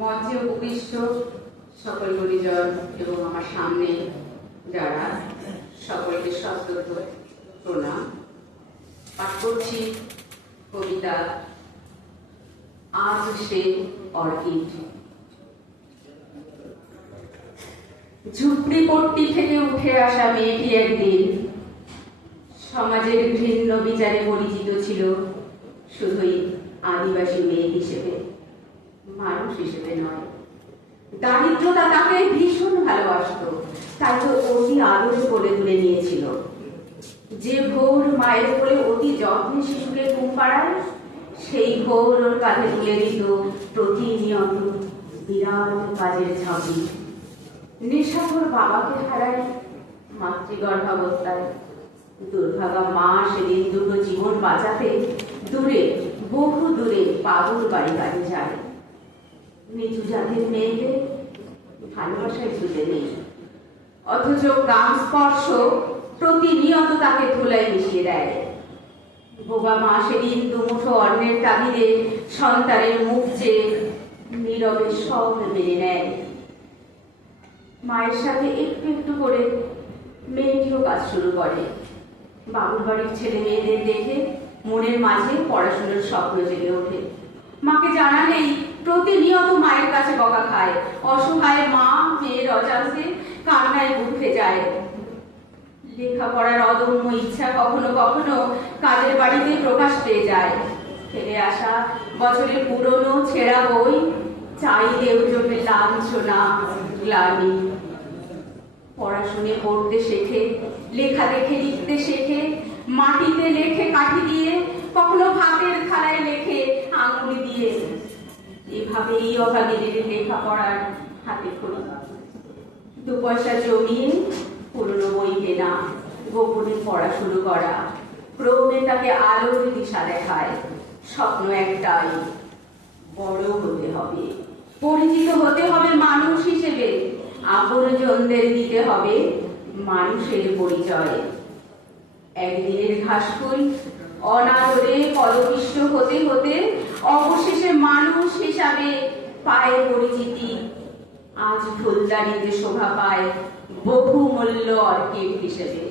মঞ্চে উপবিষ্ট সকল গুরুজন এবং আমার সামনে যারা সকলকে সশ্রদ্ধ প্রণাম। পাঠ করছি কবিতা আজ সে অর্কিড। ঝুপড়িপট্টি থেকে উঠে আসা মেয়েটি একদিন সমাজের ঘৃণ্য বিচারে পরিচিত ছিল শুধুই আদিবাসী মেয়ে হিসেবে, মানুষ হিসেবে নয়। দারিদ্রতা তাকে ভীষণ ভালোবাসত, তাই তো অতি আদরে কোলে তুলে নিয়েছিল। যে ভোর মায়ের কোলে অতি যত্নে শিশুকে ঘুম পাড়ায়, সেই ভোর ওর কাঁধে তুলে দিত প্রতিনিয়ত বিরাট কাজের ঝাঁপি। নেশাখোর বাবাকে হারায় মাতৃগর্ভাবস্থায়। দুর্ভাগা মা সেদিন দুটো জীবন বাঁচাতে দূরে, বহু দূরে বাবুর বাড়ি কাজে যায়। নিচু জাতির মেয়েদের ভালোবাসায় ছুটে নেই, অথচ প্রাণ স্পর্শ প্রতিনিয়ত তাকে ধুলায় মিশিয়ে দেয়। বোবা মা সেদিন দুমুঠো অন্নের তাগিদে সন্তানের মুখ চেয়ে নীরবে সব মেনে নেয়। মায়ের সাথে একটু একটু করে মেয়েটিও কাজ শুরু করে। বাবুর বাড়ির ছেলে মেয়েদের দেখে মনের মাঝে পড়াশোনার স্বপ্ন জেগে ওঠে। মাকে জানালেই প্রতিনিয়ত মায়ের কাছে বকা খায়। অসহায় মা মেয়ের অজান্তে কান্নায় উঠে যায়। লেখাপড়ার অদম্য ইচ্ছা কখনো কখনো কাজের বাড়িতে প্রকাশ পেয়ে যায়। ফেলে আসা বছরের পুরনো ছেঁড়া বই চাইলেও জমে লাঞ্ছনা গ্লানি। পড়াশুনে পড়তে শেখে, লেখা দেখে লিখতে শেখে, মাটিতে লেখে কাঠি দিয়ে, কখনো ভাতের থালায় লেখে আঙুল দিয়ে। এভাবেই অভাগীদের লেখাপড়ার হাতে খড়ি। 2 পয়সা জমিয়ে পুরনো বই কেনা, গোপনে পড়া শুরু করা ক্রমে তাকে আলোর দিশা দেখায়। স্বপ্ন একটাই, বড় হতে হবে, পরিচিত হতে হবে মানুষ হিসেবে, আপনজনদের দিতে হবে মানুষের পরিচয়। একদিনের ঘাসফুল অনাদরে পদপিষ্ট হতে হতে অবশেষে মানুষ হিসাবে পায় পরিচিতি। আজ ফুলদানিতে শোভা পায় বহুমূল্য অর্কিড হিসেবে।